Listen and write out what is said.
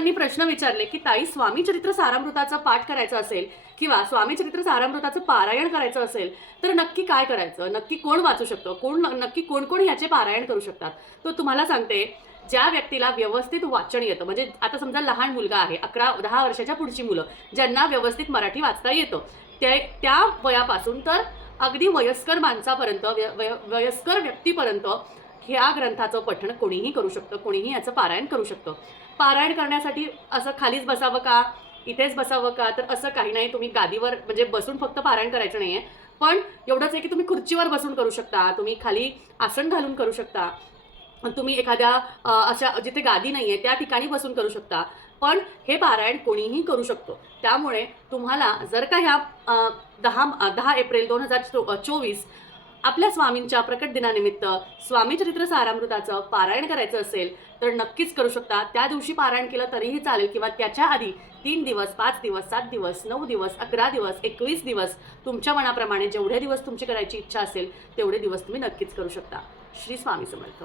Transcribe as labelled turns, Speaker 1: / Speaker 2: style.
Speaker 1: जणांनी प्रश्न विचारले की ताई स्वामी चरित्र सारामृताचा पाठ करायचा असेल किंवा स्वामी चरित्र सारामृताचं पारायण करायचं असेल तर नक्की काय करायचं? नक्की कोण वाचू शकतो? कोण नक्की कोण कोण ह्याचे पारायण करू शकतात? तर तुम्हाला सांगते ज्या व्यक्तीला व्यवस्थित वाचन येतं म्हणजे आता समजा लहान मुलगा आहे अकरा दहा वर्षाच्या पुढची मुलं ज्यांना व्यवस्थित मराठी वाचता येतं ते त्या वयापासून तर अगदी वयस्कर माणसापर्यंत वय- वयस्कर व्यक्तीपर्यंत ह्या ग्रंथाचं पठण कोणीही करू शकतं कोणीही याचं पारायण करू शकतं. पारायण करण्यासाठी असं खालीच बसावं का? इथेच बसावं का? तर असं काही नाही तुम्ही गादीवर म्हणजे बसून फक्त पारायण करायचं नाही आहे पण एवढंच आहे की तुम्ही खुर्चीवर बसून करू शकता तुम्ही खाली आसन घालून करू शकता. तुम्ही एखाद्या अशा जिथे गादी नाही आहे त्या ठिकाणी बसून करू शकता. पण हे पारायण कोणीही करू शकतो. त्यामुळे तुम्हाला जर का ह्या दहा दहा एप्रिल दोन हजार चो चोवीस आपल्या स्वामींच्या प्रकट दिनानिमित्त स्वामी चरित्र सारामृताचं पारायण करायचं असेल तर नक्कीच करू शकता. त्या दिवशी पारायण केलं तरीही चालेल किंवा त्याच्या आधी तीन दिवस पाच दिवस सात दिवस नऊ दिवस अकरा दिवस एकवीस दिवस तुमच्या मनाप्रमाणे जेवढे दिवस तुमची करायची इच्छा असेल तेवढे दिवस तुम्ही नक्कीच करू शकता. श्री स्वामी समर्थ.